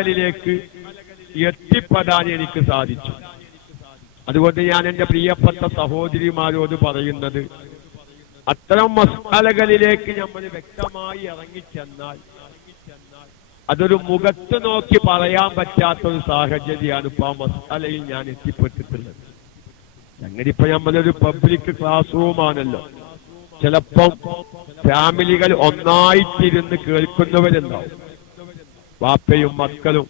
ിലേക്ക് എത്തിപ്പെടാൻ എനിക്ക് സാധിച്ചു. അതുകൊണ്ട് ഞാൻ എന്റെ പ്രിയപ്പെട്ട സഹോദരിമാരോട് പറയുന്നത് അത്തരം മസാലകളിലേക്ക് നമ്മൾ വ്യക്തമായി ഇറങ്ങിച്ചെന്നാൽ അതൊരു മുഖത്ത് നോക്കി പറയാൻ പറ്റാത്ത ഒരു സാഹചര്യമാണ് ഇപ്പൊ ആ മസാലയിൽ ഞാൻ എത്തിപ്പെട്ടിട്ടുള്ളത്. അങ്ങനെ ഇപ്പൊ നമ്മളൊരു പബ്ലിക് ക്ലാസ് റൂമാണല്ലോ ചിലപ്പം ഫാമിലികൾ ഒന്നായിട്ടിരുന്ന് കേൾക്കുന്നവരുണ്ടാവും. വാപ്പയും മക്കളും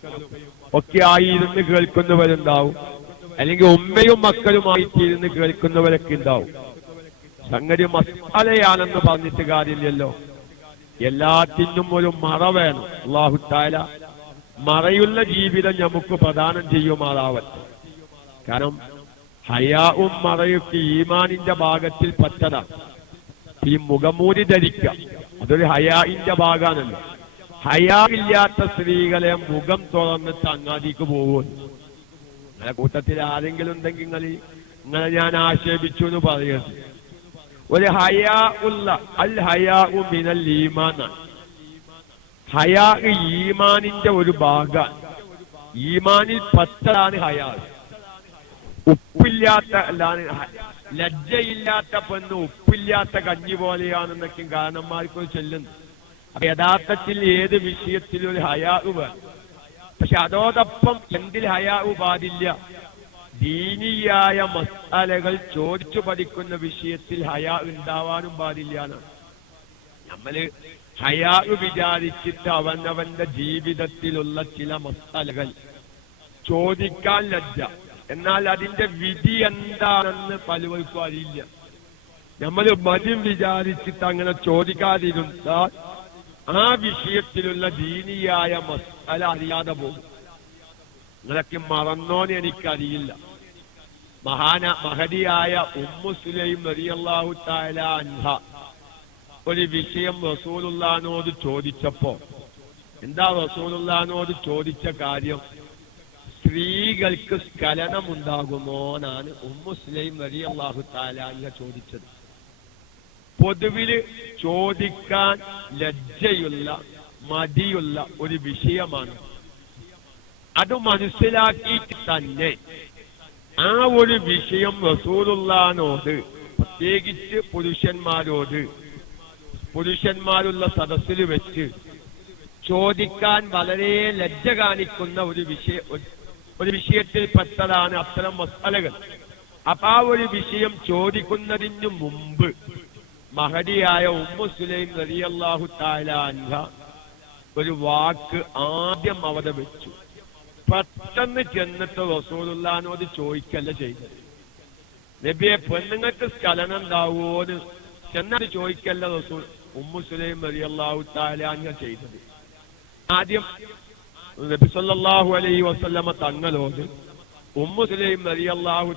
ഒക്കെ ആയിരുന്നു കേൾക്കുന്നവരുണ്ടാവും. അല്ലെങ്കിൽ ഉമ്മയും മക്കളുമായിട്ടിരുന്ന് കേൾക്കുന്നവരൊക്കെ ഉണ്ടാവും. സംഗതി മസാലയാണെന്ന് പറഞ്ഞിട്ട് കാര്യമില്ലല്ലോ. എല്ലാത്തിനും ഒരു മറ വേണം. അള്ളാഹു താല മറയുള്ള ജീവിതം നമുക്ക് പ്രദാനം ചെയ്യുമാറാവട്ടെ കാരണം ഹയാവും മറയൊക്കെ ഈമാനിന്റെ ഭാഗത്തിൽ പറ്റതാണ് ഈ മുഖമൂരി ധരിക്കുക. അതൊരു ഹയാഇന്റെ ഭാഗമാണല്ലോ. ഹയാ ഇല്ലാത്ത സ്ത്രീകളെ മുഖം തുറന്ന് തങ്ങാതിക്ക് പോകും നിങ്ങളെ കൂട്ടത്തിൽ ആരെങ്കിലും ഉണ്ടെങ്കിൽ നിങ്ങൾ നിങ്ങളെ ഞാൻ ആക്ഷേപിച്ചു എന്ന് പറയുന്നത് ഒരു ഹയാ ഉള്ള അൽ ഹയാ മിനൽ ഈമാനാണ് ഹയാ ഈമാനിന്റെ ഒരു ഭാഗം. ഈമാനിൽ പത്തതാണ് ഹയാ. ഉപ്പില്ലാത്ത ലജ്ജയില്ലാത്ത പെണ്ണ് ഉപ്പില്ലാത്ത കഞ്ഞി പോലെയാണെന്നൊക്കെ കാരണന്മാർക്ക് ചെല്ലുന്നു. അപ്പൊ യഥാർത്ഥത്തിൽ ഏത് വിഷയത്തിലും ഒരു ഹയാവ് വേണം. പക്ഷെ അതോടൊപ്പം എന്തിൽ ഹയാവ് പാടില്ല ദീനിയായ മസാലകൾ ചോദിച്ചു പഠിക്കുന്ന വിഷയത്തിൽ ഹയാ ഉണ്ടാവാനും പാടില്ല എന്നാണ്. നമ്മൾ ഹയാവ് വിചാരിച്ചിട്ട് അവനവന്റെ ജീവിതത്തിലുള്ള ചില മസാലകൾ ചോദിക്കാൻ ലജ്ജ. എന്നാൽ അതിന്റെ വിധി എന്താണെന്ന് പലവർക്കും അറിയില്ല. നമ്മൾ മദ്യം വിചാരിച്ചിട്ട് അങ്ങനെ ചോദിക്കാതിരുന്നാൽ ആ വിഷയത്തിലുള്ള ദീനിയായ മസാല അറിയാതെ പോകും. നിങ്ങളൊക്കെ മറന്നോന്ന് എനിക്കറിയില്ല. മഹാന മഹതിയായ ഉമ്മുസുലൈം റളിയല്ലാഹു താല അൻഹ ഒരു വിഷയം റസൂലുള്ളാനോട് ചോദിച്ചപ്പോ എന്താ റസൂലുള്ളാനോട് ചോദിച്ച കാര്യം? സ്ത്രീകൾക്ക് സ്ഖലനമുണ്ടാകുമോ എന്നാണ് ഉമ്മുസ്ലൈം റളിയല്ലാഹു തആല അൻഹ ചോദിച്ചത്. പൊതുവിൽ ചോദിക്കാൻ ലജ്ജയുള്ള മടിയുള്ള ഒരു വിഷയമാണ്. അത് മനസ്സിലാക്കിയിട്ട് തന്നെ ആ ഒരു വിഷയം റസൂലുള്ളാനോട് പ്രത്യേകിച്ച് പുരുഷന്മാരോട് പുരുഷന്മാരുള്ള സദസ്സിൽ വെച്ച് ചോദിക്കാൻ വളരെ ലജ്ജ കാണിക്കുന്ന ഒരു വിഷയ ഒരു- വിഷയത്തിൽ പെട്ടതാണ് അത്തരം മസാലകൾ. അപ്പൊ ആ ഒരു വിഷയം ചോദിക്കുന്നതിനു മുമ്പ് മഹടിയായ ഉമ്മു നദിയല്ലാഹു താലാൻഹ ഒരു വാക്ക് ആദ്യം അവിടെ വെച്ചു പെട്ടെന്ന് ചെന്നിട്ട് റസൂലുള്ളാനോട് ചോദിക്കല്ല ചെയ്തത്. നബിയെ പെണ്ണുങ്ങൾക്ക് സ്കലനം ഉണ്ടാവുമോന്ന് ചെന്നത് ചോദിക്കല്ല റസൂൽ ഉമ്മു നദിയല്ലാഹു താലാൻഹ ചെയ്തത്. ആദ്യം നബി സല്ലാഹു അലൈഹി വസല്ലമ തങ്ങളോട് ഉമ്മു നദിയല്ലാഹു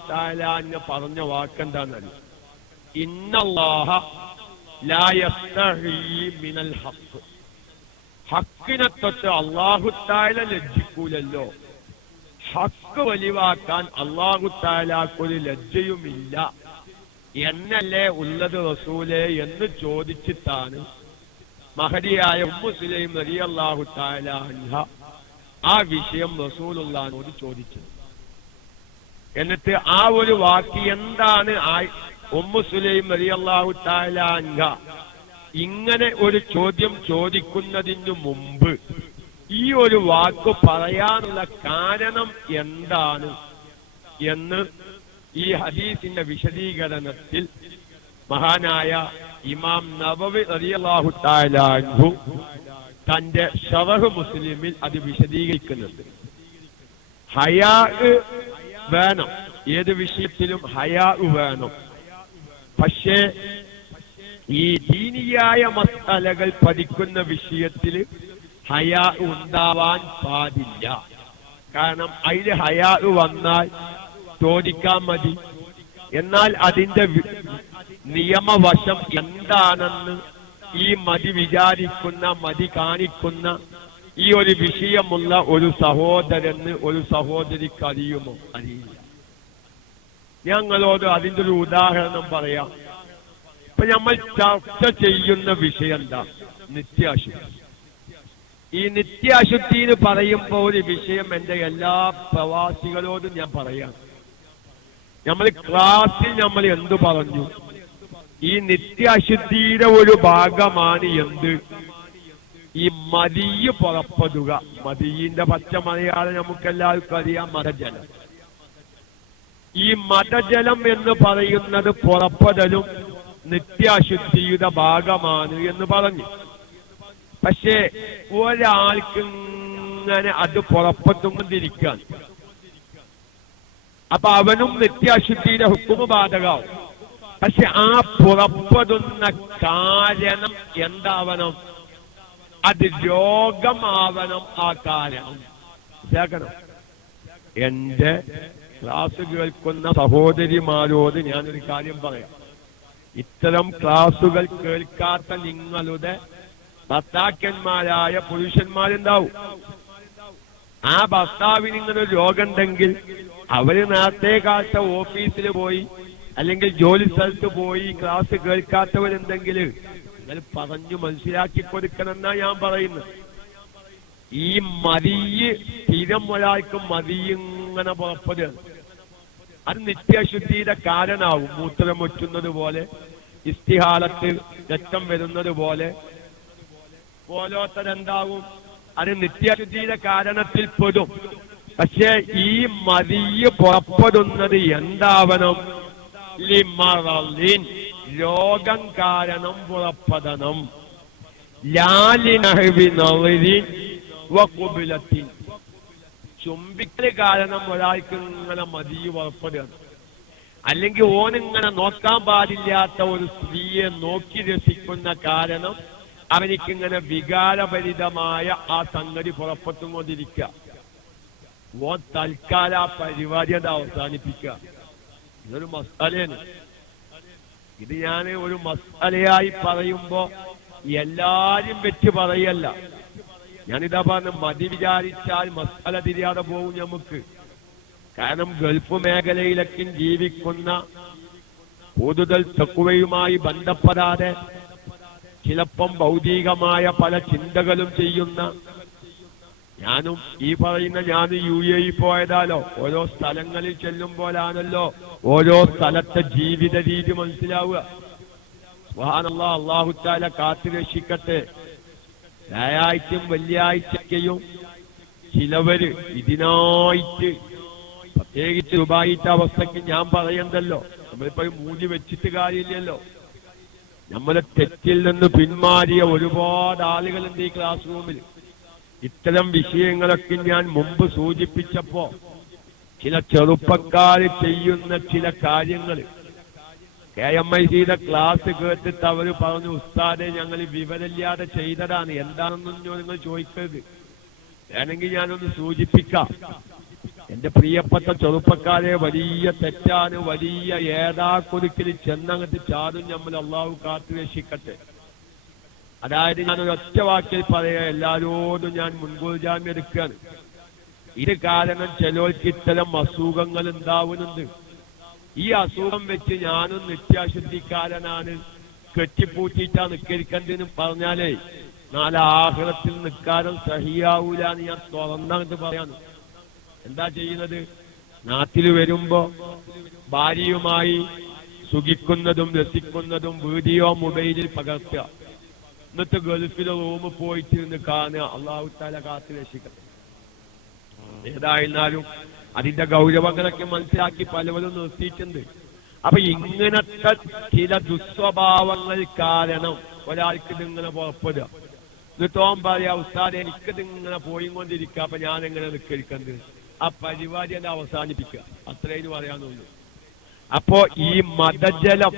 അൻഹ പറഞ്ഞ വാക്കെന്താണെന്നറിയോ ഇന്നല്ലാഹ മിനൽ ഹക്കിനെ തൊട്ട് അള്ളാഹുത്തായ ലജ്ജിക്കൂലല്ലോ. ഹക്ക് വലിവാക്കാൻ അള്ളാഹു താലാക്കൊരു ലജ്ജയുമില്ല. എന്നല്ലേ ഉള്ളത് റസൂലെ എന്ന് ചോദിച്ചിട്ടാണ് മഹരിയായ ഉമ്മുസ്ലിം നബി അള്ളാഹു താല ആ വിഷയം റസൂലുള്ളാനോട് ചോദിച്ചത്. എന്നിട്ട് ആ ഒരു വാക്ക് എന്താണ് ഉമ്മു സുലൈം റളിയല്ലാഹു തആല അൻഹ. ഇങ്ങനെ ഒരു ചോദ്യം ചോദിക്കുന്നതിനു മുമ്പ് ഈ ഒരു വാക്ക് പറയാനുള്ള കാരണം എന്താണ് എന്ന് ഈ ഹദീസിന്റെ വിശദീകരണത്തിൽ മഹാനായ ഇമാം നബവി റളിയല്ലാഹു തആല അൻഹു തന്റെ ഷവഹ് മുസ്ലിമിൽ അത് വിശദീകരിക്കുന്നുണ്ട്. ഹയാ വേണം. ഏത് വിഷയത്തിലും ഹയാ വേണം. പക്ഷേ ഈ ദീനിയായ മസാലകൾ പഠിക്കുന്ന വിഷയത്തിൽ ഹയാ ഉണ്ടാവാൻ പാടില്ല. കാരണം അതിൽ ഹയാ വന്നാൽ ചോദിക്കാൻ മതി. എന്നാൽ അതിന്റെ നിയമവശം എന്താണെന്ന് ഈ മതി വിചാരിക്കുന്ന മതി കാണിക്കുന്ന ഈ ഒരു വിഷയമുള്ള ഒരു സഹോദരന് ഒരു സഹോദരിക്ക് അറിയുമോ? അറിയില്ല. ഞങ്ങളോട് അതിന്റെ ഒരു ഉദാഹരണം പറയാം. ഇപ്പൊ നമ്മൾ ചർച്ച ചെയ്യുന്ന വിഷയം എന്താ? നിത്യാശുദ്ധി. ഈ നിത്യാശുദ്ധി എന്ന് പറയുമ്പോൾ ഒരു വിഷയം എന്റെ എല്ലാ പ്രവാസികളോടും ഞാൻ പറയാം. നമ്മൾ ക്ലാസ്സിൽ നമ്മൾ എന്തു പറഞ്ഞു? ഈ നിത്യാശുദ്ധിയുടെ ഒരു ഭാഗമാണ് എന്ത്? ഈ മതിയ് പുറപ്പെടുക. മതിയിന്റെ പച്ച മലയാളം നമുക്കെല്ലാവർക്കും അറിയാം മതജലം ഈ മതജലം എന്ന് പറയുന്നത് പുറപ്പെടലും നിത്യാശുദ്ധിയുടെ ഭാഗമാണ് എന്ന് പറഞ്ഞു. പക്ഷേ ഒരാൾക്ക് ഇങ്ങനെ അത് പുറപ്പെട്ടുകൊണ്ടിരിക്കാൻ അപ്പൊ അവനും നിത്യാശുദ്ധിയുടെ ഹുക്കുമ ബാധകാവും. പക്ഷെ ആ പുറപ്പെടുന്ന കാരണം എന്താവണം? അത് രോഗമാവണം ആ കാരണം. കേൾക്കണം. എന്റെ ക്ലാസ് കേൾക്കുന്ന സഹോദരിമാരോട് ഞാനൊരു കാര്യം പറയാം. ഇത്തരം ക്ലാസുകൾ കേൾക്കാത്ത നിങ്ങളുടെ ഭർത്താക്കന്മാരായ പുരുഷന്മാരുണ്ടാവും. ആ ഭർത്താവിന് ഇങ്ങനെ ഒരു രോഗമുണ്ടെങ്കിൽ അവർ നേരത്തെ കാലത്ത് ഓഫീസിൽ പോയി അല്ലെങ്കിൽ ജോലി സ്ഥലത്ത് പോയി ക്ലാസ് കേൾക്കാത്തവരുണ്ടെങ്കിൽ നിങ്ങൾ പറഞ്ഞു മനസ്സിലാക്കി കൊടുക്കണമെന്നാ ഞാൻ പറയുന്നത്. ഈ മതിയ് സ്ഥിരം ഒരാൾക്ക് മതിയിങ്ങനെ പുറപ്പെടുകയാണ്. അത് നിത്യശുദ്ധിയുടെ കാരണാവും മൂത്രം മുറ്റുന്നത് പോലെ ഇസ്തിഹാലത്ത് രക്തം വരുന്നത് പോലെ. പോലോത്തരെന്താവും അത് നിത്യശുദ്ധിയുടെ കാരണത്തിൽ പെടും. പക്ഷേ ഈ മതിയ് പുറപ്പെടുന്നത് എന്താവണം? രോഗം കാരണം പുറപ്പെടണം. ലാലിനഹവി നവരിൻ വകുബിലത്തിൻ ചുംബിക്കൽ കാരണം ഒരാൾക്ക് ഇങ്ങനെ മതി പുറപ്പെടുകയാണ് അല്ലെങ്കിൽ ഓനിങ്ങനെ നോക്കാൻ പാടില്ലാത്ത ഒരു സ്ത്രീയെ നോക്കി രസിക്കുന്ന കാരണം അവനിക്കിങ്ങനെ വികാരഭരിതമായ ആ സംഗതി പുറപ്പെട്ടുകൊണ്ടിരിക്കുക. ഓൻ തൽക്കാല ആ പരിപാടി അത് അവസാനിപ്പിക്കുക. ഇതൊരു മസാലയാണ്. ഇത് ഞാൻ ഒരു മസാലയായി പറയുമ്പോ എല്ലാരും വെച്ച് പറയല്ല. ഞാനിതാ പറഞ്ഞ മതി വിചാരിച്ചാൽ മസാല തിരിയാതെ പോകും നമുക്ക് കാരണം ഗൾഫ് മേഖലയിലൊക്കെ ജീവിക്കുന്ന കൂടുതൽ തെക്കുവയുമായി ബന്ധപ്പെടാതെ ചിലപ്പം ഭൗതികമായ പല ചിന്തകളും ചെയ്യുന്ന ഞാനും ഈ പറയുന്ന ഞാൻ യു എ പോയതാലോ ഓരോ സ്ഥലങ്ങളിൽ ചെല്ലുമ്പോഴാണല്ലോ ഓരോ സ്ഥലത്തെ ജീവിത രീതി മനസ്സിലാവുക. സുബ്ഹാനല്ലാ അള്ളാഹുത്താല കാത്തു രക്ഷിക്കട്ടെ വ്യാഴാഴ്ചയും വെള്ളിയാഴ്ചയ്ക്കയും ചിലവര് ഇതിനായിട്ട് പ്രത്യേകിച്ച് ദുബായിത്തെ അവസ്ഥയ്ക്ക് ഞാൻ പറയണ്ടല്ലോ. നമ്മളിപ്പോ മൂടി വെച്ചിട്ട് കാര്യമില്ലല്ലോ. നമ്മളെ തെറ്റിൽ നിന്ന് പിന്മാറിയ ഒരുപാട് ആളുകളുണ്ട് ഈ ക്ലാസ് റൂമിൽ ഇത്തരം വിഷയങ്ങളൊക്കെ ഞാൻ മുമ്പ് സൂചിപ്പിച്ചപ്പോ ചില ചെറുപ്പക്കാർ ചെയ്യുന്ന ചില കാര്യങ്ങൾ കെ എം ഐ സിയുടെ ക്ലാസ് കേട്ടിട്ട് അവർ പറഞ്ഞു ഉസ്താദെ ഞങ്ങൾ വിവരമില്ലാതെ ചെയ്തതാണ്. എന്താണെന്നൊന്നും നിങ്ങൾ ചോദിക്കരുത്. വേണമെങ്കിൽ ഞാനൊന്ന് സൂചിപ്പിക്കാം. എന്റെ പ്രിയപ്പെട്ട ചെറുപ്പക്കാരെ വലിയ തെറ്റാണ് വലിയ ഏതാക്കുരുക്കിൽ ചെന്നങ്ങട്ട് ചാടും നമ്മൾ അള്ളാഹു കാത്തു രക്ഷിക്കട്ടെ. അതായത് ഞാൻ ഒരു ഒറ്റ വാക്കിൽ പറയാ എല്ലാരോടും ഞാൻ മുൻകൂർ ജാമ്യം എടുക്കുകയാണ്. ഇത് കാരണം ചിലർക്ക് ഇത്തരം അസുഖങ്ങൾ ഉണ്ടാവുന്നുണ്ട്. ഈ അസുഖം വെച്ച് ഞാനും നിത്യാശുദ്ധിക്കാരനാണ്. കെട്ടിപ്പൂറ്റിയിട്ടാ നിക്കരിക്കണ്ടെന്ന് പറഞ്ഞാലേ നാളെ ആഹ്ലത്തിൽ സഹിയാവൂല എന്ന് ഞാൻ തുറന്നങ്ങട്ട് പറയാന്ന് എന്താ ചെയ്യുന്നത്? നാട്ടിൽ വരുമ്പോ ഭാര്യയുമായി സുഖിക്കുന്നതും രസിക്കുന്നതും വീഡിയോ മൊബൈലിൽ പകർത്തുക. എന്നിട്ട് ഗൾഫിലെ റൂമ് പോയിട്ട് നിന്ന് കാണുക. അള്ളാഹു താല കാത്തു രക്ഷിക്കട്ടെ. ഏതായിരുന്നാലും അതിന്റെ ഗൗരവങ്ങളൊക്കെ മനസ്സിലാക്കി പലവരും നിർത്തിയിട്ടുണ്ട്. അപ്പൊ ഇങ്ങനത്തെ ചില ദുസ്വഭാവങ്ങൾ കാരണം ഒരാൾക്ക് ഇതിങ്ങനെ പുറപ്പെടുക എന്നിട്ട് പറയാ ഉസ്താദ് എനിക്കിത് ഇങ്ങനെ പോയിക്കൊണ്ടിരിക്കുക. അപ്പൊ ഞാൻ എങ്ങനെ നിൽക്കരിക്കുന്നത് ആ പരിപാടി എന്നെ അവസാനിപ്പിക്കുക. അത്രയും പറയാനുള്ളൂ. അപ്പോ ഈ മതജലം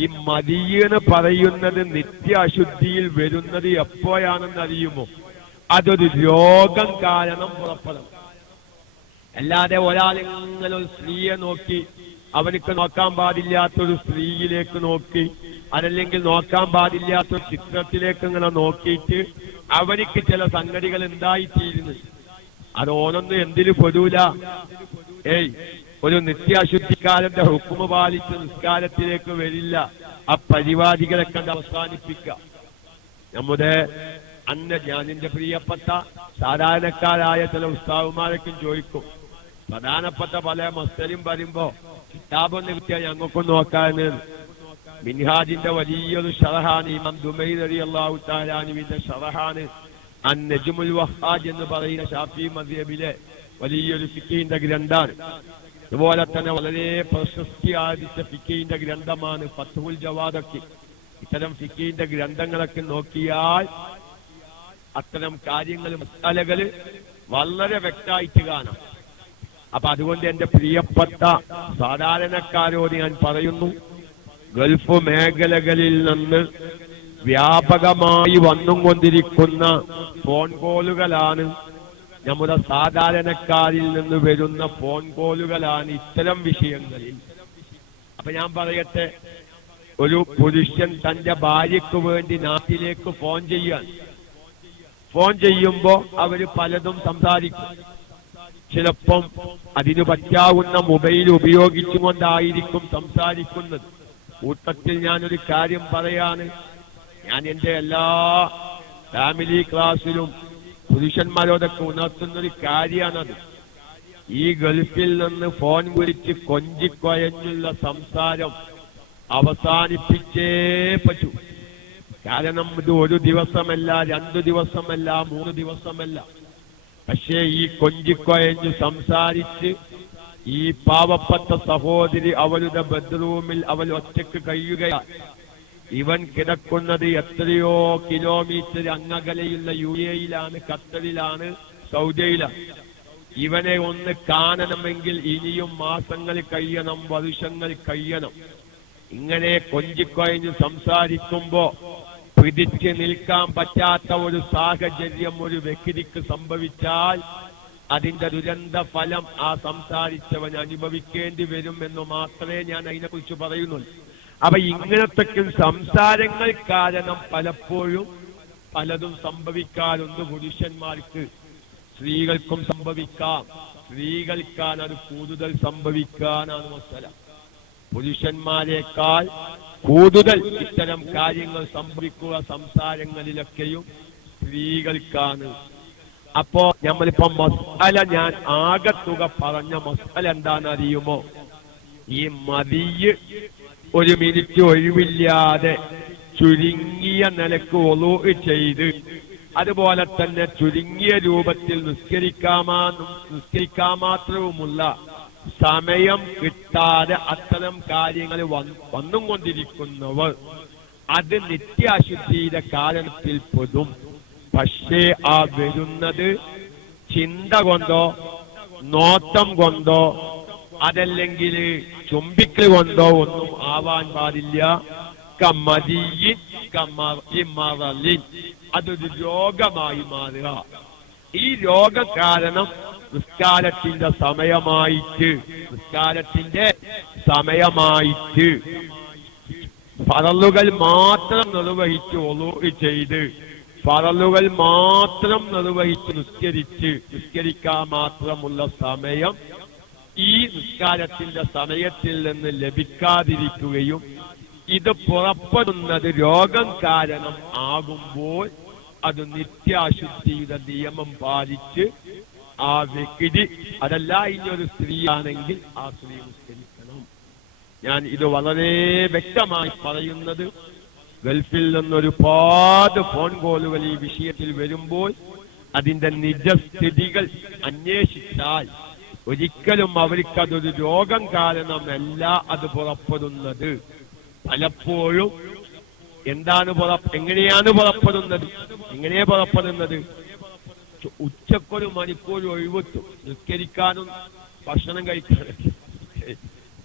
ഈ മതിയെന്ന് പറയുന്നത് നിത്യ അശുദ്ധിയിൽ വരുന്നത് എപ്പോഴാണെന്ന് അറിയുമോ അതൊരു രോഗം കാരണം പുറപ്പെടണം. അല്ലാതെ ഒരാളിങ്ങനെ ഒരു സ്ത്രീയെ നോക്കി അവനക്ക് നോക്കാൻ പാടില്ലാത്തൊരു സ്ത്രീയിലേക്ക് നോക്കി അതല്ലെങ്കിൽ നോക്കാൻ പാടില്ലാത്ത ചിത്രത്തിലേക്ക് ഇങ്ങനെ നോക്കിയിട്ട് അവനിക്ക് ചില സംഗതികൾ ഉണ്ടായിത്തീരുന്നു അത് ഓനൊന്നും എന്തിനു പൊരൂല. ഏയ് ഒരു നിത്യാശുദ്ധിക്കാരന്റെ ഹുക്കുമ പാലിച്ച് നിസ്കാരത്തിലേക്ക് വരില്ല. ആ പരിപാടികളെ കണ്ട് അവസാനിപ്പിക്ക നമ്മുടെ അന്ന ഞാനിന്റെ പ്രിയപ്പെട്ട സാധാരണക്കാരായ ചില ഉസ്താവുമാരൊക്കെ ചോദിക്കും പ്രധാനപ്പെട്ട പല മസ്തരും വരുമ്പോ കിതാബൊന്ന് കിട്ടിയാൽ ഞങ്ങൾക്കും നോക്കാന്. മിൻഹാജിന്റെ വലിയൊരു ഷറഹാണ് ഇമാം ദുബൈ അലി അള്ളാഹു താലാനുവിന്റെ ഷറഹാണ് അൻ വഹാജ് എന്ന് പറയുന്ന ഷാഫി മദ്യബിലെ വലിയൊരു ഫിക്കീന്റെ ഗ്രന്ഥാണ്. അതുപോലെ തന്നെ വളരെ പ്രശസ്തി ആർജിച്ച ഫിക്കീന്റെ ഗ്രന്ഥമാണ് ഫത്തുൽ ജവാദൊക്കെ. ഇത്തരം ഫിക്കീന്റെ ഗ്രന്ഥങ്ങളൊക്കെ നോക്കിയാൽ അത്തരം കാര്യങ്ങൾ മസാലകൾ വളരെ വ്യക്തമായിട്ട് കാണാം. അപ്പൊ അതുകൊണ്ട് എന്റെ പ്രിയപ്പെട്ട സാധാരണക്കാരോട് ഞാൻ പറയുന്നു ഗൾഫ് മേഖലകളിൽ നിന്ന് വ്യാപകമായി വന്നും വന്നുകൊണ്ടിരിക്കുന്ന ഫോൺ കോളുകളാണ് നമ്മുടെ സാധാരണക്കാരിൽ നിന്ന് വരുന്ന ഫോൺ കോളുകളാണ് ഇത്തരം വിഷയങ്ങളിൽ. അപ്പൊ ഞാൻ പറയട്ടെ ഒരു പുരുഷൻ തന്റെ ഭാര്യയ്ക്ക് വേണ്ടി നാട്ടിലേക്ക് ഫോൺ ചെയ്യാൻ. ഫോൺ ചെയ്യുമ്പോ അവർ പലതും സംസാരിക്കും. ചിലപ്പം അതിനു പറ്റാവുന്ന മൊബൈൽ ഉപയോഗിച്ചുകൊണ്ടായിരിക്കും സംസാരിക്കുന്നത്. കൂട്ടത്തിൽ ഞാനൊരു കാര്യം പറയാണ്. ഞാൻ എന്റെ എല്ലാ ഫാമിലി ക്ലാസ്സിലും പുരുഷന്മാരോടൊക്കെ ഉണർത്തുന്നൊരു കാര്യമാണത് ഈ ഗൾഫിൽ നിന്ന് ഫോൺ വിളിച്ച് കൊഞ്ചിക്കൊയഞ്ഞുള്ള സംസാരം അവസാനിപ്പിച്ചേ പറ്റൂ. കാരണം ഇത് ഒരു ദിവസമല്ല രണ്ടു ദിവസമല്ല മൂന്ന് ദിവസമല്ല. പക്ഷേ ഈ കൊഞ്ചിക്കൊയഞ്ഞ് സംസാരിച്ച് ഈ പാവപ്പെട്ട സഹോദരി അവളുടെ ബെഡ്റൂമിൽ അവൾ ഒറ്റയ്ക്ക് കഴിയുകയാണ് ഇവൻ കിടക്കുന്നത് എത്രയോ കിലോമീറ്റർ അങ്ങകലെയുള്ള യു എയിലാണ് ഖത്തറിലാണ് സൗദിയിലാണ് ഇവനെ ഒന്ന് കാണണമെങ്കിൽ ഇനിയും മാസങ്ങൾ കഴിയണം വർഷങ്ങൾ കഴിയണം. ഇങ്ങനെ കൊഞ്ചിക്കൊയഞ്ഞ് സംസാരിക്കുമ്പോ പിടിച്ച് നിൽക്കാൻ പറ്റാത്ത ഒരു സാഹചര്യം ഒരു വ്യക്തിക്ക് സംഭവിച്ചാൽ അതിന്റെ ദുരന്ത ഫലം ആ സംസാരിച്ചവൻ അനുഭവിക്കേണ്ടി വരും എന്ന് മാത്രമേ ഞാൻ അതിനെക്കുറിച്ച് പറയുന്നുള്ളൂ. അപ്പൊ ഇങ്ങനത്തെ സംസാരങ്ങൾ കാരണം പലപ്പോഴും പലതും സംഭവിക്കാറുണ്ട് പുരുഷന്മാർക്ക് സ്ത്രീകൾക്കും സംഭവിക്കാം. സ്ത്രീകൾക്കാണ് അത് കൂടുതൽ സംഭവിക്കാനാണ് മസല പുരുഷന്മാരെക്കാൾ കൂടുതൽ ഇത്തരം കാര്യങ്ങൾ സംഭവിക്കുക സംസാരങ്ങളിലൊക്കെയും സ്ത്രീകൾക്കാണ്. അപ്പോ നമ്മളിപ്പോ മസാല ഞാൻ ആകത്തുക പറഞ്ഞ മസാല എന്താണെന്ന് അറിയുമോ ഈ മതിയ് ഒരു മിനിറ്റ് ഒഴിവില്ലാതെ ചുരുങ്ങിയ നിലയ്ക്ക് ഒലു ചെയ്ത് അതുപോലെ തന്നെ ചുരുങ്ങിയ രൂപത്തിൽ നിസ്കരിക്കാമാ നിസ്കരിക്കാൻ മാത്രവുമുള്ള സമയം കിട്ടാതെ അത്തരം കാര്യങ്ങൾ വന്നും കൊണ്ടിരിക്കുന്നവർ അത് നിത്യാശുദ്ധിയുടെ കാരണത്തിൽ പെടും. പക്ഷേ ആ വരുന്നത് ചിന്ത കൊണ്ടോ നോട്ടം കൊണ്ടോ അതല്ലെങ്കിൽ ചുംബിക്കൽ കൊണ്ടോ ഒന്നും ആവാൻ പാടില്ല. കമതിയിൻ അതൊരു രോഗമായി മാറുക. ഈ രോഗ കാരണം നിസ്കാരത്തിന്റെ സമയമായിട്ട് നിസ്കാരത്തിന്റെ സമയമായിട്ട് ഫറലുകൾ മാത്രം നിർവഹിച്ച് ഒലു ചെയ്ത് ഫറലുകൾ മാത്രം നിർവഹിച്ച് നിസ്കരിച്ച് നിസ്കരിക്കാൻ മാത്രമുള്ള സമയം ഈ നിസ്കാരത്തിന്റെ സമയത്തിൽ നിന്ന് ലഭിക്കാതിരിക്കുകയും ഇത് പുറപ്പെടുന്നത് രോഗം കാരണം ആകുമ്പോൾ അത് നിത്യാശുദ്ധിയുടെ നിയമം പാലിച്ച് ആ വ്യക്തി അതല്ല ഇനി ഒരു സ്ത്രീയാണെങ്കിൽ ആ സ്ത്രീ നിസ്കരിക്കണം. ഞാൻ ഇത് വളരെ വ്യക്തമായി പറയുന്നത് ഗൾഫിൽ നിന്നൊരുപാട് ഫോൺ കോളുകൾ ഈ വിഷയത്തിൽ വരുമ്പോൾ അതിന്റെ നിജസ്ഥിതികൾ അന്വേഷിച്ചാൽ ഒരിക്കലും അവർക്കതൊരു രോഗം കാരണമല്ല അത് പുറപ്പെടുന്നത്. പലപ്പോഴും എന്താണ് പുറ എങ്ങനെയാണ് പുറപ്പെടുന്നത്? എങ്ങനെയാ പുറപ്പെടുന്നത്? ഉച്ചക്കൊരു മണിക്കൂർ ഒഴിവെത്തും നിസ്കരിക്കാനും ഭക്ഷണം കഴിക്കാനും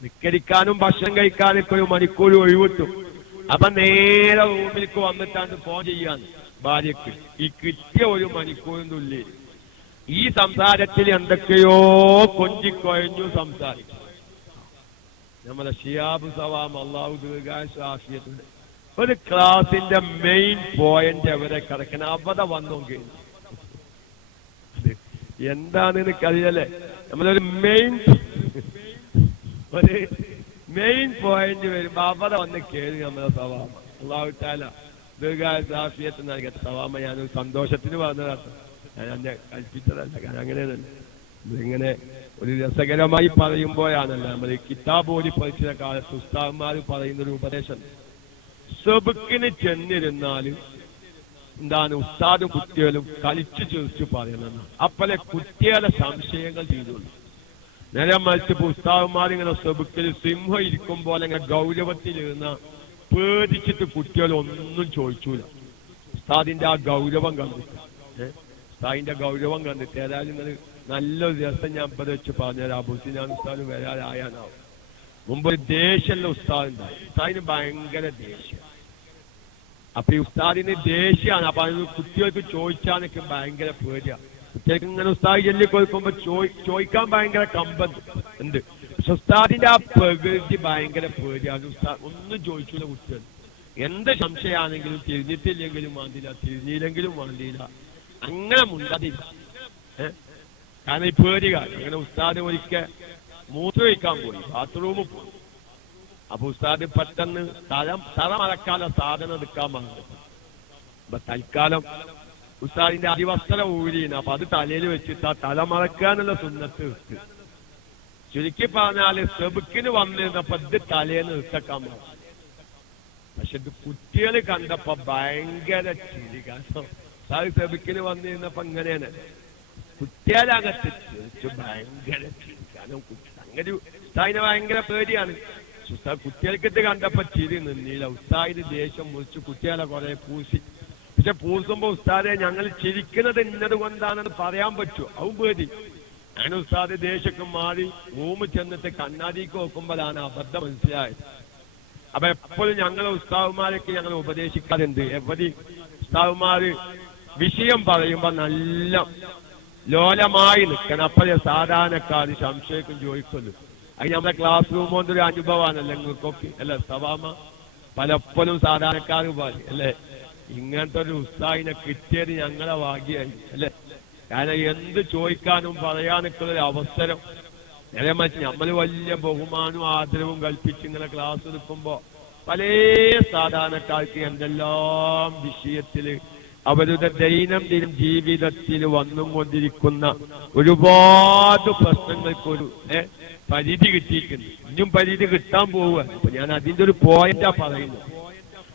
നിസ്കരിക്കാനും ഭക്ഷണം കഴിക്കാനൊക്കെ ഒരു മണിക്കൂർ ഒഴിവെത്തും അപ്പൊ നേരെ റൂമിലേക്ക് വന്നിട്ടാണ് ഫോൺ ചെയ്യാന്ന് ഭാര്യക്ക്. ഈ കിട്ടിയ ഒരു മണിക്കൂറിനുള്ളിൽ ഈ സംസാരത്തിൽ എന്തൊക്കെയോ കൊഞ്ചിക്കൊഴഞ്ഞു സംസാരിച്ചു നമ്മളെ ഷിയാബ് സവാം അള്ളാഹു ദീർഘാശാഫിയത്തിന്റെ ഒരു ക്ലാസിന്റെ മെയിൻ പോയിന്റ് എവിടെ കിടക്കണം? അവിടെ വന്നോങ്കിൽ എന്താണ് എനിക്കറിയല്ലേ. നമ്മളൊരു മെയിൻ ഒരു മെയിൻ പോയിന്റ് വരുമ്പോ അവിടെ വന്ന് കേറി നമ്മളെ സവാമ. അള്ളാഹുട്ടാല ദീർഘാഫിയത്ത് നൽകട്ടെ. സവാമ ഞാനൊരു സന്തോഷത്തിന് പറഞ്ഞതാണ് ഞാൻ എന്നെ കൽപ്പിച്ചതല്ല. കാരണം അങ്ങനെയല്ല. ഇതിങ്ങനെ ഒരു രസകരമായി പറയുമ്പോഴാണല്ലോ നമ്മൾ ഈ കിതാബ് ഓടി പഠിച്ച കാലത്ത് ഉസ്താവന്മാർ പറയുന്ന ഒരു ഉപദേശം. സെബുക്കിന് ചെന്നിരുന്നാൽ എന്താണ് ഉസ്താദും കുട്ടികളും കളിച്ചു ചോദിച്ചു പറയണം അപ്പലെ കുട്ടികളെ സംശയങ്ങൾ തീരുള്ളൂ. നേരെ പുസ്തകന്മാർ ഇങ്ങനെ സെബുക്കിൽ സിംഹം ഇരിക്കും പോലെ ഇങ്ങനെ ഗൗരവത്തിലിരുന്ന പേടിച്ചിട്ട് കുട്ടികൾ ഒന്നും ചോദിച്ചൂല. ഉസ്താദിന്റെ ആ ഗൗരവം കണ്ടിട്ട്? ഉസ്താദിന്റെ ഗൗരവം കണ്ടിട്ട് ഏതായാലും നിങ്ങൾ നല്ലൊരു ദിവസം ഞാൻ ഇപ്പൊ വെച്ച് പറഞ്ഞുതരാം. അബുസിനാൻ ഉസ്താദ് വരാനായാനാവും മുമ്പ് ദേഷ്യമുള്ള ഉസ്താദ് ഉണ്ടായി. ഉസ്താദിന് ഭയങ്കര ദേഷ്യം. അപ്പൊ ഈ ഉസ്താദിന് ദേഷ്യാണ്. അപ്പൊ അത് കുട്ടികൾക്ക് ചോദിച്ചാൽ ചോദിച്ചാനൊക്കെ ഭയങ്കര പേടിയാ. കുട്ടികൾക്ക് ഇങ്ങനെ ഉസ്താദ് ചൊല്ലി കൊടുക്കുമ്പോ ചോദിക്കാൻ ഭയങ്കര കമ്പം ഉണ്ട്. പക്ഷെ ഉസ്താദിന്റെ ആ പ്രകൃതി ഭയങ്കര പേടിയാണ് ഉസ്താദ് ഒന്നും ചോദിച്ചില്ല കുട്ടികൾ. എന്ത് സംശയമാണെങ്കിലും തിരിഞ്ഞിട്ടില്ലെങ്കിലും വേണ്ടില്ല തിരിഞ്ഞില്ലെങ്കിലും വേണ്ടിയില്ല. അങ്ങനെ മുണ്ടതില്ല? കാരണം ഈ പേടി അങ്ങനെ ഉസ്താദ് ഒരിക്കൽ മൂത്ര വയ്ക്കാൻ പോയി. ബാത്റൂമിൽ പോയി. അപ്പൊ ഉസ്താദ് പെട്ടെന്ന് തല തല മറക്കാല സാധനം എടുക്കാൻ വന്നത്. അപ്പൊ തൽക്കാലം ഉസ്താദിന്റെ അടിവസ്ത്രം ഊരിയാണ്. അപ്പൊ അത് തലയിൽ വെച്ചിട്ട് ആ തല മറക്കാനുള്ള സുന്നത്ത് വെക്ക് ചുരുക്കി പറഞ്ഞാൽ സെബുക്കിന് വന്നിരുന്നപ്പോ ഇത് തലേന്ന് ഇട്ടക്കാൻ പറഞ്ഞു പക്ഷെ ഇത് കുട്ടികൾ കണ്ടപ്പോ ഭയങ്കര ചിരി കാരണം സാറി സെബുക്കിന് വന്നിരുന്നപ്പോ ഇങ്ങനെയാണ്. കുട്ടികളകത്ത് ചിരിച്ചു ഭയങ്കര ചിരി കാരണം അങ്ങനെ ഉസ്താദിനെ ഭയങ്കര പേടിയാണ്. ഉസ്താദ് കുട്ടികൾക്ക് കണ്ടപ്പോ ചിരി നിന്നില്ല. ഉസ്താദിന് ദേഷ്യം മുറിച്ച് കുട്ടികളെ കുറെ പൂശി. പക്ഷെ പൂസുമ്പോ ഉസ്താദെ ഞങ്ങൾ ചിരിക്കുന്നത് ഇന്നത് കൊണ്ടാണെന്ന് പറയാൻ പറ്റൂ. അതും പേടി. അങ്ങനെ ഉസ്താദ് ദേഷ്യമൊക്കെ മാറി റൂമിൽ ചെന്നിട്ട് കണ്ണാടിക്ക് നോക്കുമ്പോഴാണ് അബദ്ധം മനസ്സിലായത്. അപ്പൊ എപ്പോഴും ഞങ്ങളെ ഉസ്താവുമാരൊക്കെ ഞങ്ങൾ ഉപദേശിക്കാറുണ്ട്. എവിടെ? ഉസ്താവുമാര് വിഷയം പറയുമ്പോ നല്ല ലോലമായി നിൽക്കണം. അപ്പോഴേ സാധാരണക്കാർ സംശയക്കും ചോദിക്കുള്ളൂ അത് നമ്മുടെ ക്ലാസ് റൂം കൊണ്ട് ഒരു അനുഭവമാണല്ലോ നിങ്ങൾക്കൊക്കെ അല്ലെ? സവാമ പലപ്പോഴും സാധാരണക്കാർ പറയും അല്ലെ? ഇങ്ങനത്തെ ഒരു ഉത്സാഹിനെ കിട്ടിയത് ഞങ്ങളെ ഭാഗ്യമായി അല്ലെ? കാരണം എന്ത് ചോദിക്കാനും പറയാനൊക്കെ ഒരു അവസരം. നേരെ മറിച്ച് നമ്മൾ വലിയ ബഹുമാനവും ആദരവും കൽപ്പിച്ച് ഇങ്ങനെ ക്ലാസ് എടുക്കുമ്പോ പല സാധാരണക്കാർക്ക് എന്തെല്ലാം വിഷയത്തിൽ അവരുടെ ദൈനംദിന ജീവിതത്തിൽ വന്നുകൊണ്ടിരിക്കുന്ന ഒരുപാട് പ്രശ്നങ്ങൾക്കൊരു ഏഹ് പരിധി കിട്ടിയിട്ടുണ്ട്. ഇനിയും പരിധി കിട്ടാൻ പോവുക. അപ്പൊ ഞാൻ അതിന്റെ ഒരു പോയിന്റാ പറയുന്നത്.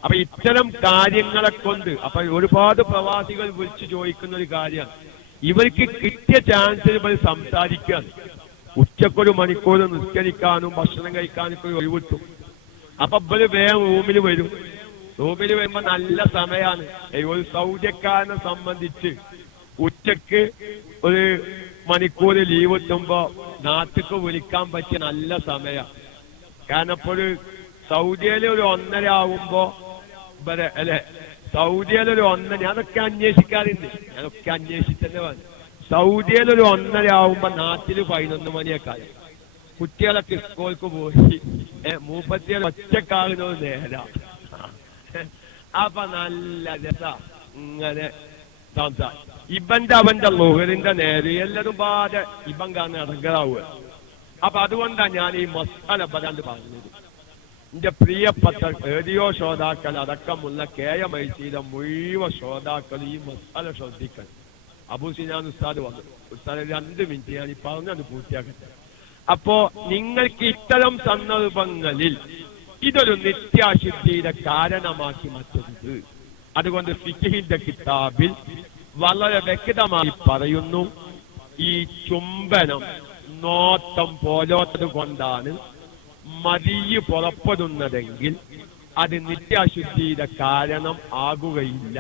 അപ്പൊ ഇത്തരം കാര്യങ്ങളെ കൊണ്ട് അപ്പൊ ഒരുപാട് പ്രവാസികൾ വിളിച്ചു ചോദിക്കുന്ന ഒരു കാര്യമാണ്. ഇവർക്ക് കിട്ടിയ ചാൻസിൽ ഇവർ സംസാരിക്കാൻ ഉച്ചക്കൊരു മണിക്കൂർ നിസ്കരിക്കാനും ഭക്ഷണം കഴിക്കാനൊക്കെ ഒഴിവിട്ടു ഒഴിവ് അപ്പൊ ഇവർ വേഗം റൂമിൽ വരും. റൂമിൽ വരുമ്പോ നല്ല സമയമാണ് ഒരു സൗദിക്കാരനെ സംബന്ധിച്ച് ഉച്ചയ്ക്ക് ഒരു മണിക്കൂർ ലീവ് എത്തുമ്പോ നാട്ടിക്ക് വിളിക്കാൻ പറ്റിയ നല്ല സമയമാണ് കാരണം ഇപ്പോൾ ഒരു സൗദിയിൽ ഒരു ഒന്നര ആവുമ്പോ അല്ലെ സൗദിയിൽ ഒരു ഒന്നര ഞാനൊക്കെ അന്വേഷിക്കാറുണ്ട്. ഞാനൊക്കെ അന്വേഷിച്ചെന്നെ പറഞ്ഞു സൗദിയിൽ ഒരു ഒന്നര ആവുമ്പോ നാട്ടിൽ പതിനൊന്ന് മണിയൊക്കെ കുട്ടികളൊക്കെ സ്കൂൾക്ക് പോയി. മൂപ്പത്തിയാൽ ഒറ്റക്കാകുന്നത് നേരാ. അപ്പൊ നല്ല രസ. ഇങ്ങനെ ഇവന്റെ അവന്റെ ലോഹറിന്റെ നേരെ എല്ലാരും പാടെ ഇവൻ കാണുന്ന ഇറങ്ങാവുക അപ്പൊ അതുകൊണ്ടാണ് ഞാൻ ഈ മസാല പരാണ്ട് പറഞ്ഞത്. എന്റെ പ്രിയപ്പെട്ട റേഡിയോ ശ്രോതാക്കൾ അടക്കമുള്ള കെ എം ഐ മുഴുവൻ ശ്രോതാക്കൾ ഈ മസാല ശ്രദ്ധിക്കണം. അബൂസിനാൻ ഉസ്താദ് വന്നു. ഉസ്താദ് രണ്ട് മിനിറ്റ് ഞാൻ ഈ പറഞ്ഞത് പൂർത്തിയാക്കട്ടെ. അപ്പോ നിങ്ങൾക്ക് ഇത്തരം സന്ദർഭങ്ങളിൽ ഇതൊരു നിത്യാശുദ്ധിയുടെ കാരണമാക്കി മാറ്റരുത് അതുകൊണ്ട് ഫിഖിന്റെ കിതാബിൽ വളരെ വ്യക്തമായി പറയുന്നു ഈ ചുംബനം നോട്ടം പോലോത്തത് കൊണ്ടാണ് മതിയ് പുറപ്പെടുന്നതെങ്കിൽ അത് നിത്യാശുദ്ധിയുടെ കാരണം ആകുകയില്ല.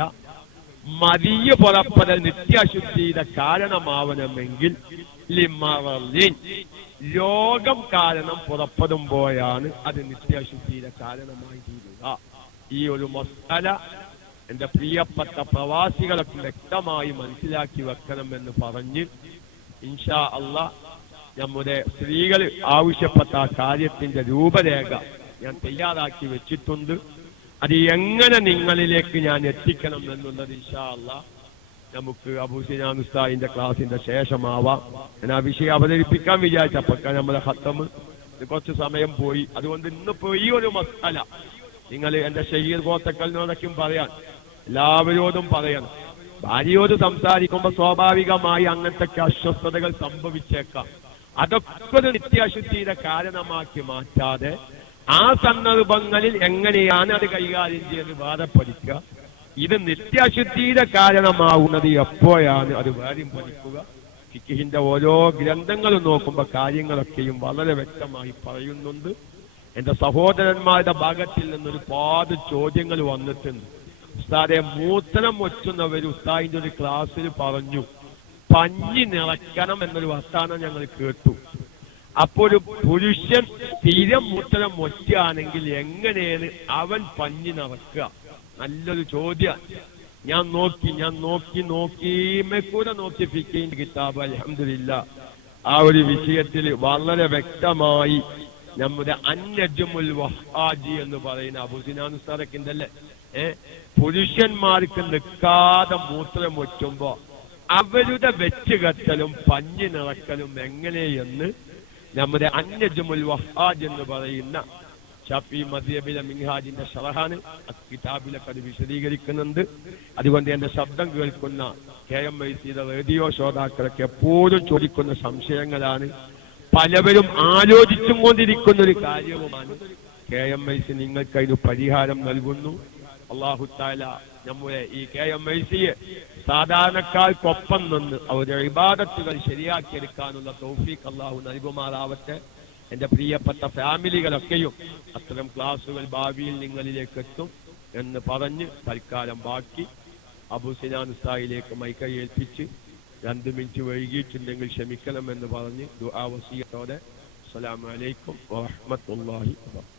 മതിയ് പുറപ്പെടൽ നിത്യാശുദ്ധിയുടെ കാരണമാവണമെങ്കിൽ ലിമറലിൻ. രോഗം കാരണം പുറപ്പെടുമ്പോഴാണ് അത് നിത്യാശുദ്ധിയുടെ കാരണമായി തീരുക. ഈ ഒരു മസ്തല എന്റെ പ്രിയപ്പെട്ട പ്രവാസികളൊക്കെ വ്യക്തമായി മനസ്സിലാക്കി വെക്കണം എന്ന് പറഞ്ഞ് ഇൻഷാ അല്ല നമ്മുടെ സ്ത്രീകൾ ആവശ്യപ്പെട്ട കാര്യത്തിന്റെ രൂപരേഖ ഞാൻ തയ്യാറാക്കി വെച്ചിട്ടുണ്ട്. അത് എങ്ങനെ നിങ്ങളിലേക്ക് ഞാൻ എത്തിക്കണം എന്നുള്ളത് ഇൻഷാ അള്ളാ നമുക്ക് അബൂസിനാൻ ഉസ്താദിന്റെ ക്ലാസിന്റെ ശേഷമാവാം. ഞാൻ ആ വിഷയം അവതരിപ്പിക്കാൻ വിചാരിച്ചപ്പോ നമ്മളെ ഹത്തമ് കുറച്ച് സമയം പോയി. അതുകൊണ്ട് ഇന്നിപ്പോ ഈ ഒരു മസാല നിങ്ങൾ എന്റെ ശരീർ ഗോത്തക്കലിനോടൊക്കെയും പറയാൻ എല്ലാവരോടും പറയണം ഭാര്യയോട് സംസാരിക്കുമ്പോൾ സ്വാഭാവികമായി അങ്ങനത്തെ അസ്വസ്ഥതകൾ സംഭവിച്ചേക്കാം. അതൊക്കെ ഒരു നിത്യാശുദ്ധിയുടെ കാരണമാക്കി മാറ്റാതെ ആ സന്ദർഭങ്ങളിൽ എങ്ങനെയാണ് അത് കൈകാര്യം ചെയ്ത് ബാധപ്പെടുത്തുക ഇത് നിത്യാശുദ്ധിയുടെ കാരണമാവുന്നത് എപ്പോഴാണ് അത് വേറെയും പഠിക്കുക ഫിക്കിഹിന്റെ ഓരോ ഗ്രന്ഥങ്ങളും നോക്കുമ്പോൾ കാര്യങ്ങളൊക്കെയും വളരെ വ്യക്തമായി പറയുന്നുണ്ട്. എന്റെ സഹോദരന്മാരുടെ ഭാഗത്തിൽ നിന്ന് ഒരുപാട് ചോദ്യങ്ങൾ വന്നിട്ടുണ്ട്. ഉസ്താദെ മൂത്രം വച്ചുന്നവർ ഉസ്താദിന്റെ ഒരു ക്ലാസ്സിൽ പറഞ്ഞു പഞ്ഞി നിറയ്ക്കണം എന്നൊരു വർത്താനം ഞങ്ങൾ കേട്ടു. അപ്പോൾ ഒരു പുരുഷൻ സ്ഥിരം മൂത്രം ഒറ്റയാണെങ്കിൽ എങ്ങനെയാണ് അവൻ പഞ്ഞി നടക്കുക? നല്ലൊരു ചോദ്യം. ഞാൻ നോക്കി ഞാൻ നോക്കി നോക്കി കൂടെ നോക്കി ഫിക്കിന്റെ കിതാബ് അലഹമില്ല ആ ഒരു വിഷയത്തിൽ വളരെ വ്യക്തമായി നമ്മുടെ അന്നജുമുൽ വഹാജി എന്ന് പറയുന്ന അബുസിനാനു സാറൊക്കെ അല്ലേ ഏ? പുരുഷന്മാർക്ക് നിൽക്കാതെ മൂത്രം ഒറ്റുമ്പോ അവരുടെ വെച്ചുകെട്ടലും പഞ്ഞി നിറക്കലും എങ്ങനെയെന്ന് നമ്മുടെ അന്നജുമുൽ വഹാജ് എന്ന് പറയുന്ന ഷാഫി മദിയബിലെ മിൻഹാജിന്റെ ഷറഹാന് കിതാബിലൊക്കെ അത് വിശദീകരിക്കുന്നുണ്ട്. അതുകൊണ്ട് എന്റെ ശബ്ദം കേൾക്കുന്ന കെ എം ഐ സിയുടെ റേഡിയോ ശ്രോതാക്കളൊക്കെ എപ്പോഴും ചോദിക്കുന്ന സംശയങ്ങളാണ്. പലവരും ആലോചിച്ചും കൊണ്ടിരിക്കുന്ന ഒരു കാര്യവുമാണ് കെ എം ഐ സി നിങ്ങൾക്ക് അതിന് പരിഹാരം നൽകുന്നു. അള്ളാഹു താല നമ്മുടെ ഈ കെ എം ഐ സിയെ സാധാരണക്കാർക്കൊപ്പം നിന്ന് അവരുടെ ഇബാദത്തുകൾ ശരിയാക്കിയെടുക്കാനുള്ള തൗഫീഖ് അള്ളാഹു നൽകുമാറാവട്ടെ. എന്റെ പ്രിയപ്പെട്ട ഫാമിലികളൊക്കെയും അത്തരം ക്ലാസുകൾ ഭാവിയിൽ നിങ്ങളിലേക്ക് എത്തും എന്ന് പറഞ്ഞ് തൽക്കാലം ബാക്കി. അബു സിനാൻ ഉസ്തായിലേക്ക് മൈക്കൈ ഏൽപ്പിച്ച് രണ്ട് മിനിറ്റ് വൈകിയിട്ടുണ്ടെങ്കിൽ ക്ഷമിക്കണമെന്ന് പറഞ്ഞ് ദുആ വസിയത്തോടെ. അസ്സലാമു അലൈക്കും വറഹ്മത്തുള്ളാഹി വബറകാതുഹു